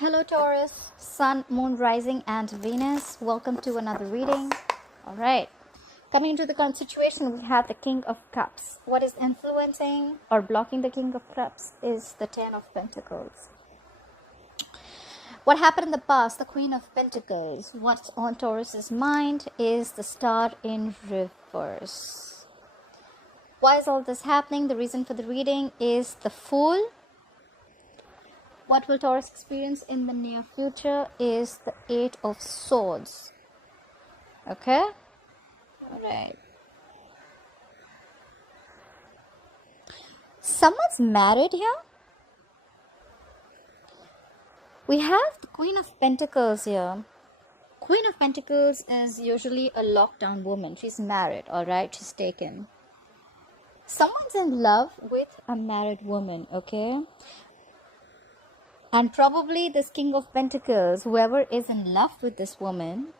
Hello Taurus, Sun, Moon, Rising and Venus. Welcome to another reading. Alright, coming into the current situation, we have the King of Cups. What is influencing or blocking the King of Cups is the Ten of Pentacles. What happened in the past, the Queen of Pentacles. What's on Taurus's mind is the Star in reverse. Why is all this happening? The reason for the reading is the Fool. What will Taurus experience in the near future is the Eight of Swords. Okay? Alright. Someone's married here. We have the Queen of Pentacles here. Queen of Pentacles is usually a lockdown woman. She's married, alright? She's taken. Someone's in love with a married woman, okay? And probably this King of Pentacles, whoever is in love with this woman,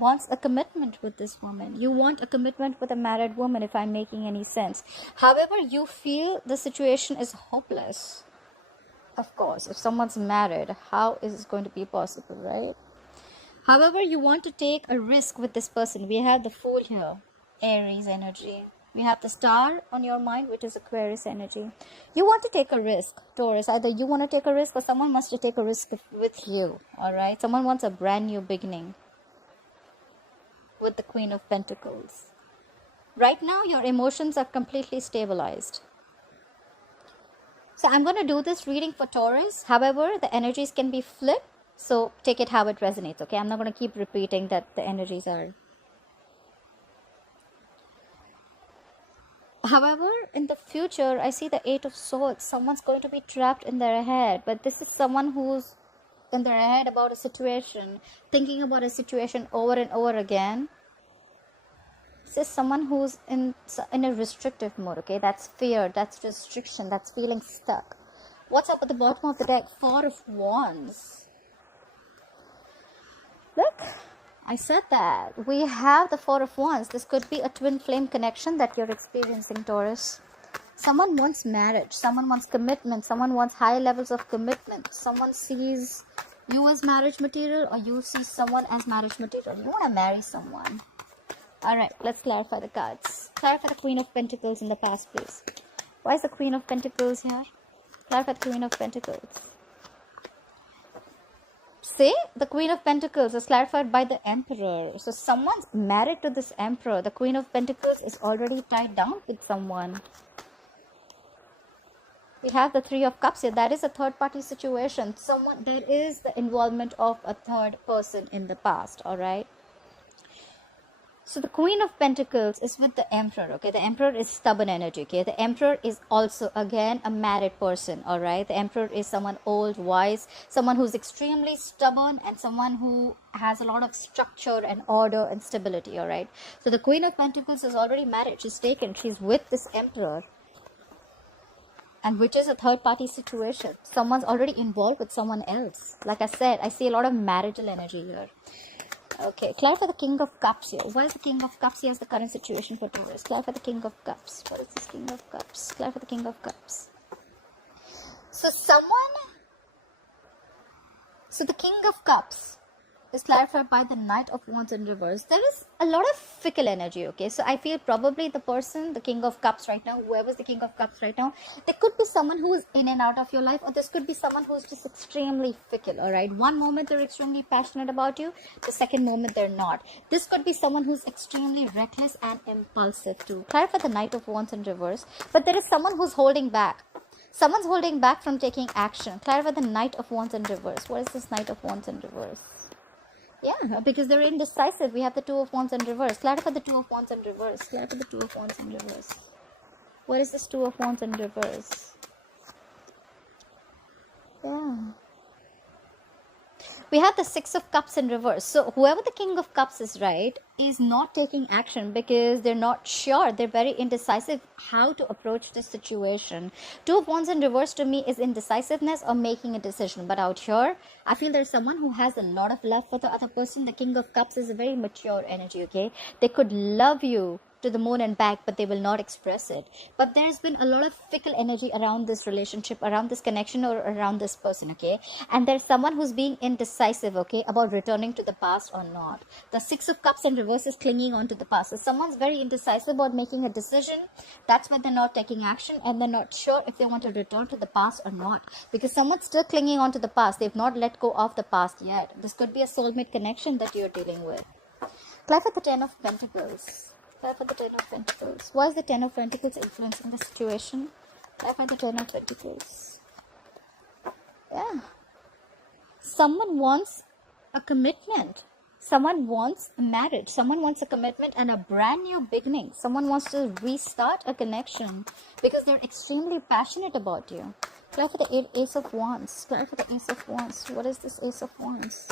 wants a commitment with this woman. You want a commitment with a married woman, if I'm making any sense. However, you feel the situation is hopeless. Of course, if someone's married, how is it going to be possible, right? However, you want to take a risk with this person. We have the Fool here, Aries energy. We have the Star on your mind, which is Aquarius energy. You want to take a risk, Taurus. Either you want to take a risk or someone wants to take a risk with you. Alright? Someone wants a brand new beginning with the Queen of Pentacles. Right now, your emotions are completely stabilized. So I'm going to do this reading for Taurus. However, the energies can be flipped. So take it how it resonates. Okay? I'm not going to keep repeating that the energies are. However, in the future, I see the Eight of Swords. Someone's going to be trapped in their head. But this is someone who's in their head about a situation, thinking about a situation over and over again. This is someone who's in a restrictive mode, okay? That's fear, that's restriction, that's feeling stuck. What's up at the bottom of the deck? Four of Wands. Look. I said that. We have the Four of Wands. This could be a twin flame connection that you're experiencing, Taurus. Someone wants marriage. Someone wants commitment. Someone wants high levels of commitment. Someone sees you as marriage material or you see someone as marriage material. You want to marry someone. Alright, let's clarify the cards. Clarify the Queen of Pentacles in the past, please. Why is the Queen of Pentacles here? Clarify the Queen of Pentacles. See, the Queen of Pentacles is clarified by the Emperor. So someone's married to this Emperor. The Queen of Pentacles is already tied down with someone. We have the Three of Cups here. That is a third party situation. There is the involvement of a third person in the past. Alright. So the Queen of Pentacles is with the Emperor, okay? The Emperor is stubborn energy, okay? The Emperor is also, again, a married person, all right? The Emperor is someone old, wise, someone who's extremely stubborn and someone who has a lot of structure and order and stability, all right? So the Queen of Pentacles is already married. She's taken. She's with this Emperor. And which is a third-party situation. Someone's already involved with someone else. Like I said, I see a lot of marital energy here. Okay, clarify the King of Cups here. Why is the King of Cups here as the current situation for Taurus? Clarify the King of Cups. What is this King of Cups? Clarify the King of Cups. So the King of Cups is clarified by the Knight of Wands in reverse. There is a lot of fickle energy, okay? So I feel probably the person, the King of Cups right now, whoever's the King of Cups right now, there could be someone who is in and out of your life, or this could be someone who's just extremely fickle, all right? One moment they're extremely passionate about you, the second moment they're not. This could be someone who's extremely reckless and impulsive too. Clarify the Knight of Wands in reverse. But there is someone who's holding back. Someone's holding back from taking action. Clarify the Knight of Wands in reverse. What is this Knight of Wands in reverse? Yeah, because they're indecisive. We have the Two of Wands in reverse. Clarify the Two of Wands in reverse. Clarify the Two of Wands in reverse. What is this Two of Wands in reverse? Yeah. We have the Six of Cups in reverse. So whoever the King of Cups is, right, is not taking action because they're not sure. They're very indecisive how to approach this situation. Two of Wands in reverse to me is indecisiveness or making a decision. But out here, I feel there's someone who has a lot of love for the other person. The King of Cups is a very mature energy, okay? They could love you to the moon and back, but they will not express it. But there's been a lot of fickle energy around this relationship, around this connection, or around this person, okay? And there's someone who's being indecisive, okay, about returning to the past or not. The Six of Cups in reverse is clinging on to the past. So someone's very indecisive about making a decision. That's why they're not taking action, and they're not sure if they want to return to the past or not, because someone's still clinging on to the past. They've not let go of the past yet. This could be a soulmate connection that you're dealing with. Clarify the Ten of Pentacles. Clarify the Ten of Pentacles. Why is the Ten of Pentacles influencing the situation? Clarify the Ten of Pentacles. Yeah. Someone wants a commitment. Someone wants a marriage. Someone wants a commitment and a brand new beginning. Someone wants to restart a connection because they're extremely passionate about you. Clarify the Ace of Wands. Clarify the Ace of Wands. What is this Ace of Wands?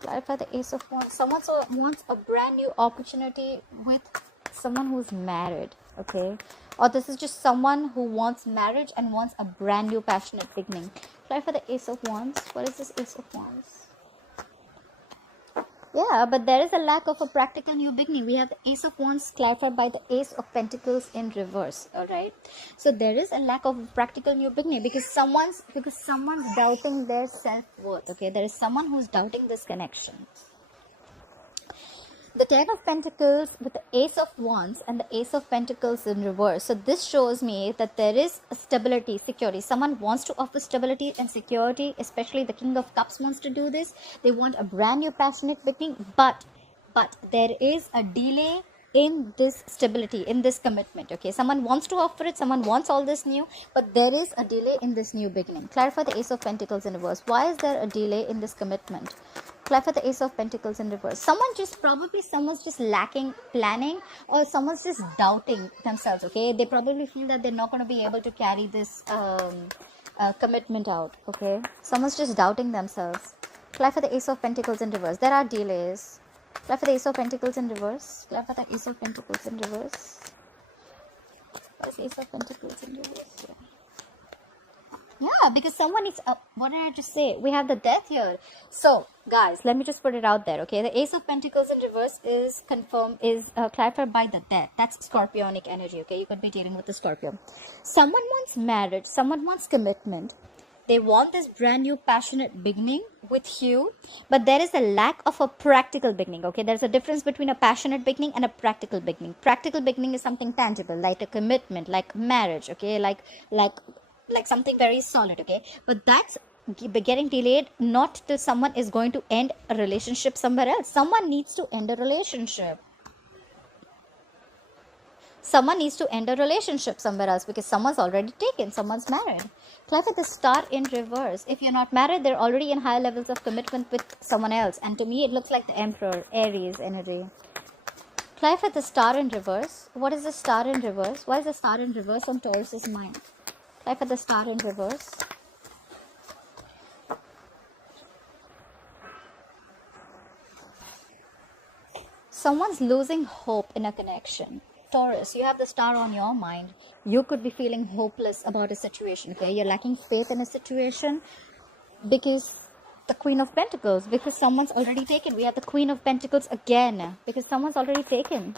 Clarify the Ace of Wands. Someone wants a brand new opportunity with someone who's married, okay? Or this is just someone who wants marriage and wants a brand new passionate beginning. Clarify the Ace of Wands. What is this Ace of Wands? Yeah, but there is a lack of a practical new beginning. We have the Ace of Wands clarified by the Ace of Pentacles in reverse. All right. So there is a lack of practical new beginning because someone's doubting their self-worth. Okay, there is someone who's doubting this connection. The Ten of Pentacles with the Ace of Wands and the Ace of Pentacles in reverse. So this shows me that there is a stability, security. Someone wants to offer stability and security, especially the King of Cups wants to do this. They want a brand new passionate beginning, but there is a delay in this stability, in this commitment, okay? Someone wants to offer it, someone wants all this new, but there is a delay in this new beginning. Clarify the Ace of Pentacles in reverse. Why is there a delay in this commitment? Clarify the Ace of Pentacles in reverse. Someone's just lacking planning, or someone's just doubting themselves, okay? They probably feel that they're not going to be able to carry this commitment out, okay? Someone's just doubting themselves. Clarify the Ace of Pentacles in reverse. There are delays. Clarify the Ace of Pentacles in reverse. Clarify the Ace of Pentacles in reverse. What is Ace of Pentacles in reverse? Yeah, because someone needs what did I just say? We have the Death here. So, guys, let me just put it out there, okay? The Ace of Pentacles in reverse is clarified by the Death. That's Scorpionic energy, okay? You could be dealing with the Scorpio. Someone wants marriage. Someone wants commitment. They want this brand new passionate beginning with you, but there is a lack of a practical beginning, okay? There's a difference between a passionate beginning and a practical beginning. Practical beginning is something tangible, like a commitment, like marriage, okay? Like something very solid, okay? But that's getting delayed not till someone is going to end a relationship somewhere else. Someone needs to end a relationship. Someone needs to end a relationship somewhere else because someone's already taken, someone's married. Clarify the Star in reverse. If you're not married, they're already in high levels of commitment with someone else. And to me, it looks like the Emperor, Aries energy. Clarify the Star in reverse. What is the Star in reverse? Why is the Star in reverse on Taurus's mind? Clarify the Star in reverse. Someone's losing hope in a connection. Taurus, you have the Star on your mind. You could be feeling hopeless about a situation, okay? You're lacking faith in a situation because the Queen of Pentacles, because someone's already taken. We have the Queen of Pentacles again because someone's already taken.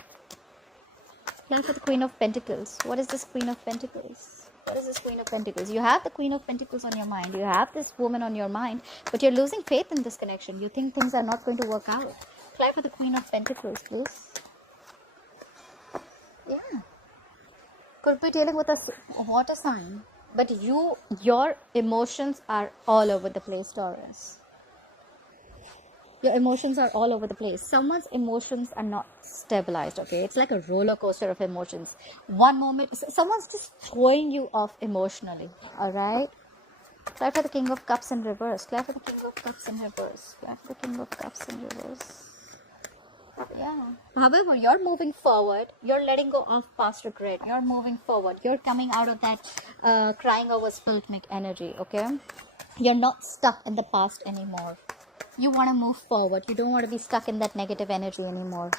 Clarify the Queen of Pentacles. What is this Queen of Pentacles? What is this Queen of Pentacles? You have the Queen of Pentacles on your mind. You have this woman on your mind, but you're losing faith in this connection. You think things are not going to work out. Clarify the Queen of Pentacles, please. Yeah. Could be dealing with a water sign, but your emotions are all over the place, Taurus. Your emotions are all over the place. Someone's emotions are not stabilized, okay? It's like a roller coaster of emotions. One moment, someone's just throwing you off emotionally, all right? Clarify the King of Cups in reverse. Clarify the King of Cups in reverse. Clarify the King of Cups in reverse. Yeah. However, you're moving forward. You're letting go of past regret. You're moving forward. You're coming out of that crying over spilt milk energy, okay? You're not stuck in the past anymore. You want to move forward. You don't want to be stuck in that negative energy anymore.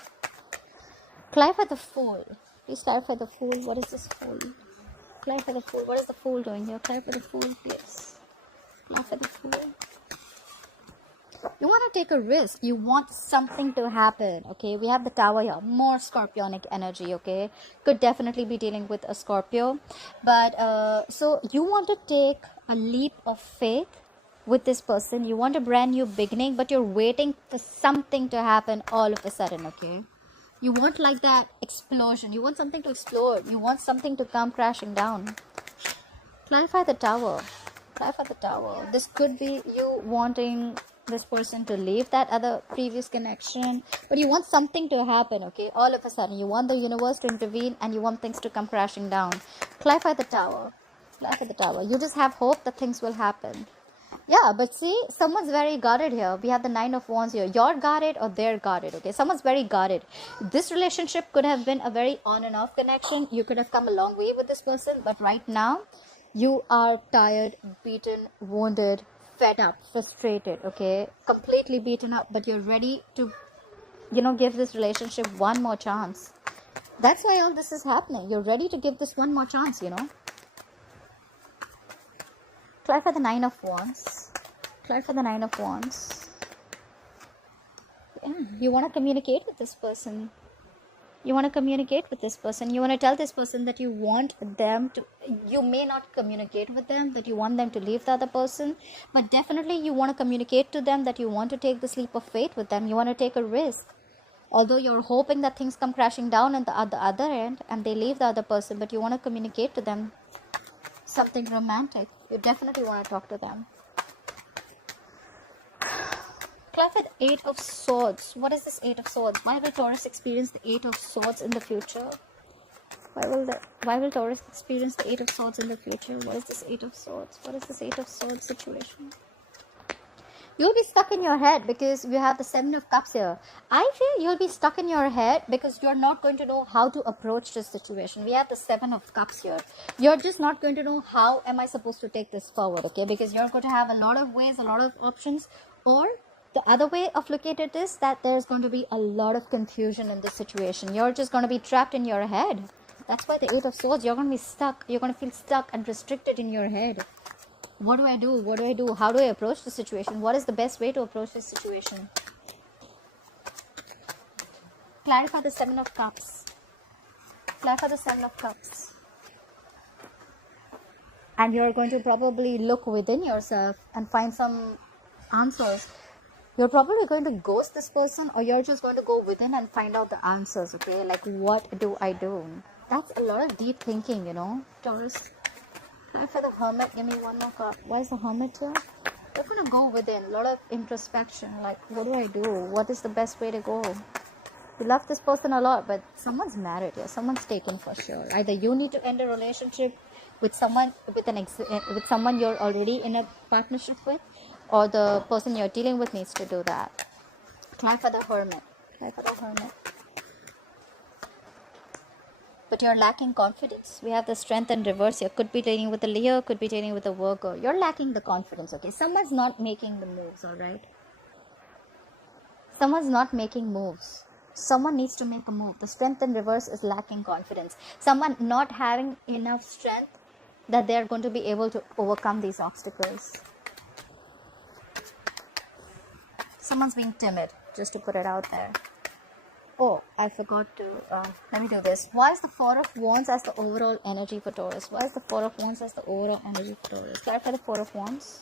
Clarify the Fool. Please clarify the Fool. What is this Fool? Clarify the Fool. What is the Fool doing here? Clarify the Fool, please. Clarify the Fool. You want to take a risk. You want something to happen. Okay, we have the Tower here, more scorpionic energy. Okay, could definitely be dealing with a Scorpio, but so you want to take a leap of faith with this person. You want a brand new beginning, but you're waiting for something to happen all of a sudden. Okay, you want like that explosion. You want something to explode. You want something to come crashing down. Clarify the Tower. Clarify the Tower. This could be you wanting this person to leave that other previous connection, but you want something to happen. Okay, all of a sudden you want the universe to intervene and you want things to come crashing down. Clarify the Tower. Clarify the Tower. You just have hope that things will happen. Yeah, but see, someone's very guarded here. We have the Nine of Wands here. You're guarded or they're guarded. Okay, someone's very guarded. This relationship could have been a very on and off connection. You could have come a long way with this person, but right now you are tired, beaten, wounded, fed up, frustrated. Okay, completely beaten up, but you're ready to, give this relationship one more chance. That's why all this is happening. You're ready to give this one more chance. Clarify the Nine of Wands. Clarify the Nine of Wands. Yeah, you want to communicate with this person. You want to communicate with this person. You want to tell this person that you want them to, you may not communicate with them, that you want them to leave the other person, but definitely you want to communicate to them that you want to take this leap of faith with them. You want to take a risk. Although you're hoping that things come crashing down at the other end and they leave the other person, but you want to communicate to them something romantic. You definitely want to talk to them. Clarify the Eight of Swords. What is this Eight of Swords? Why will Taurus experience the Eight of Swords in the future? Why will Taurus experience the Eight of Swords in the future? What is this Eight of Swords? What is this Eight of Swords situation? You'll be stuck in your head because you have the Seven of Cups here. I feel you'll be stuck in your head because you're not going to know how to approach this situation. We have the Seven of Cups here. You're just not going to know how am I supposed to take this forward, okay? Because you're going to have a lot of ways, a lot of options, or the other way of looking at it is that there's going to be a lot of confusion in this situation. You're just going to be trapped in your head. That's why the Eight of Swords, you're going to be stuck. You're going to feel stuck and restricted in your head. What do I do? What do I do? How do I approach the situation? What is the best way to approach this situation? Clarify the Seven of Cups. Clarify the Seven of Cups. And you're going to probably look within yourself and find some answers. You're probably going to ghost this person, or you're just going to go within and find out the answers, okay? Like, what do I do? That's a lot of deep thinking, Taurus. For the Hermit, give me one more card. Why is the Hermit here? You're going to go within. A lot of introspection. Like, what do I do? What is the best way to go? You love this person a lot, but someone's married here. Someone's taken for sure. Either you need to end a relationship with someone, with someone you're already in a partnership with, or the person you're dealing with needs to do that. Clarify the Hermit. Clarify the Hermit. But you're lacking confidence. We have the Strength in reverse here. Could be dealing with a Leo, could be dealing with a Virgo. You're lacking the confidence, okay? Someone's not making the moves, alright? Someone's not making moves. Someone needs to make a move. The Strength in reverse is lacking confidence. Someone not having enough strength that they're going to be able to overcome these obstacles. Someone's being timid, just to put it out there. Oh, I forgot to, let me do this. Why is the Four of Wands as the overall energy for Taurus? Why is the Four of Wands as the overall energy for Taurus? Clarify the Four of Wands.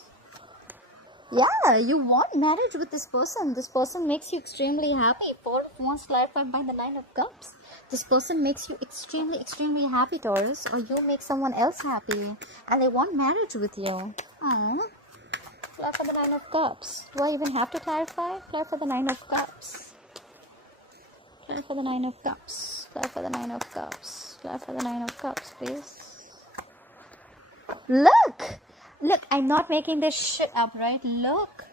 Yeah, you want marriage with this person. This person makes you extremely happy. Four of Wands clarified by the Nine of Cups. This person makes you extremely, extremely happy, Taurus. Or you make someone else happy. And they want marriage with you. Clarify the Nine of Cups. Do I even have to clarify? Clarify the Nine of Cups. Clarify the Nine of Cups. Clarify the Nine of Cups. Clarify the Nine of Cups, please. Look! Look, I'm not making this shit up, right? Look!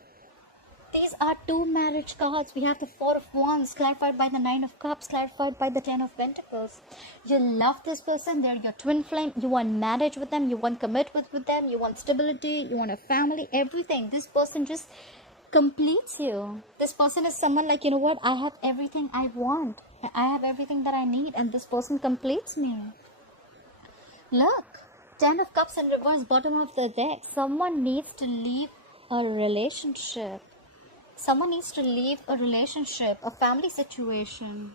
These are two marriage cards. We have the Four of Wands, clarified by the Nine of Cups, clarified by the Ten of Pentacles. You love this person. They're your twin flame. You want marriage with them. You want commitment with them. You want stability. You want a family. Everything. This person just completes you. This person is someone like, you know what, I have everything I want. I have everything that I need, and this person completes me. Look, Ten of Cups in reverse, bottom of the deck. Someone needs to leave a relationship. Someone needs to leave a relationship, a family situation.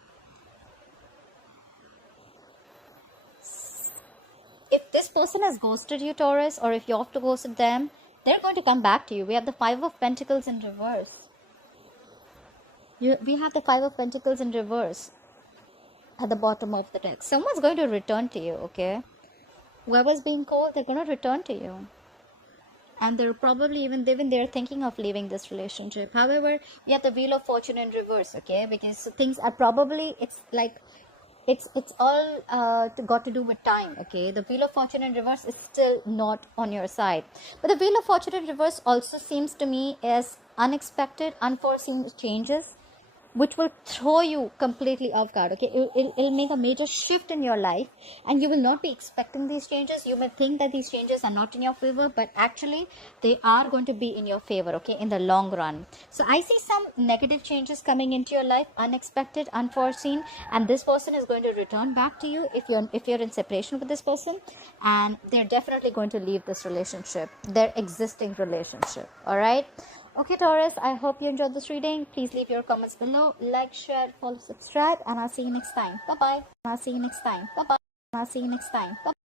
If this person has ghosted you, Taurus, or if you have to ghost them, they're going to come back to you. We have the Five of Pentacles in reverse. We have the Five of Pentacles in reverse at the bottom of the deck. Someone's going to return to you, okay? Whoever's being called, they're going to return to you. And they're probably even they're thinking of leaving this relationship. However, we have the Wheel of Fortune in reverse, okay? Because things are probably, it's all got to do with time, okay? The Wheel of Fortune in reverse is still not on your side. But the Wheel of Fortune in reverse also seems to me as unexpected, unforeseen changes, which will throw you completely off guard, okay? It'll make a major shift in your life, and you will not be expecting these changes. You may think that these changes are not in your favor, but actually they are going to be in your favor, okay, in the long run. So I see some negative changes coming into your life, unexpected, unforeseen, and this person is going to return back to you if you're in separation with this person, and they're definitely going to leave this relationship, their existing relationship. All right. Okay, Taurus, I hope you enjoyed this reading. Please leave your comments below. Like, share, follow, subscribe, and I'll see you next time. Bye-bye. I'll see you next time. Bye-bye. I'll see you next time. Bye-bye.